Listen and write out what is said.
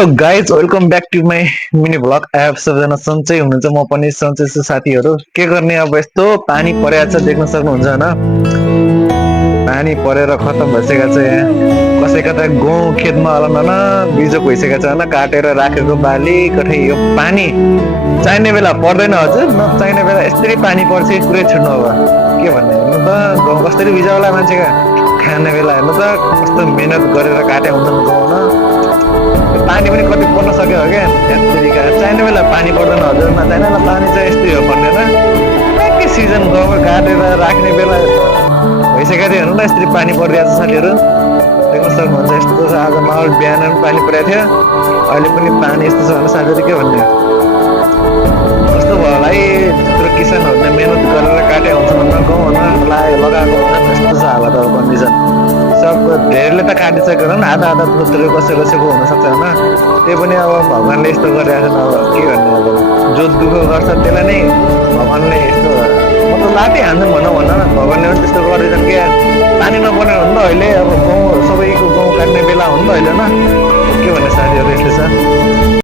Hello guys welcome back to my mini vlog ep. सबैजना सन्चै हुनुहुन्छ, म पनि सन्चै छु। साथीहरू के गर्ने, अब यस्तो पानी परेको छ, देख्न सक्नुहुन्छ होइन। पानी परेर खतम भइसकेको छ। यहाँ कसैका त गहुँ खेतमा हलन बिजोक भइसकेको छ होइन, काटेर राखेको बाली कठै। यो पानी चाहिने बेला पर्दैन हजुर, नचाहिने बेला यसरी पानी पर्छ, कुरै छुट्नु। अब के भन्ने, हेर्नु त गहुँ कसरी बिजा होला मान्छेका खाने बेला। हेर्नु त कस्तो मेहनत गरेर काटे हुन्छन् गहुँ न। पानी पनि कति पर्न सक्यो हो क्या, यस्तरीका चाहिने बेला पानी पर्दैन हजुर, नचाहिने बेला पानी चाहिँ यस्तै हो भन्ने र के सिजन गाउँमा काटेर राख्ने बेला भइसकेको थियो हेर्नु न। यसरी पानी परिरहेको छ साथीहरू, देख्न सक्नुहुन्छ। यस्तो छ आज माहौल, बिहान पनि पानी परेको थियो, अहिले पनि पानी यस्तो छ भने साथीहरू के भन्ने। कस्तो भयो होला है, त्यत्रो किसानहरूले मेहनत गरेर काटे हुन्छ भन्न गाउँ भन्न लगाएको हुन्छ, यस्तो छ हालत अब कन्डिसन। सबको धेरैले त काटिसक्यो होला नि, आधा आधा पुत्रो कसै कसैको हुनसक्छ होइन। त्यही पनि अब भगवान्ले यस्तो गरिरहेको छ, अब के गर्ने। अब जो दुःख गर्छ त्यसलाई नै भगवान्ले यस्तो म त लाटै हान्छु भनौँ भन्न न। भगवान्ले पनि त्यस्तो गरिदिन्छन् कि पानी नपर्ने हो नि त अहिले। अब गाउँ सबै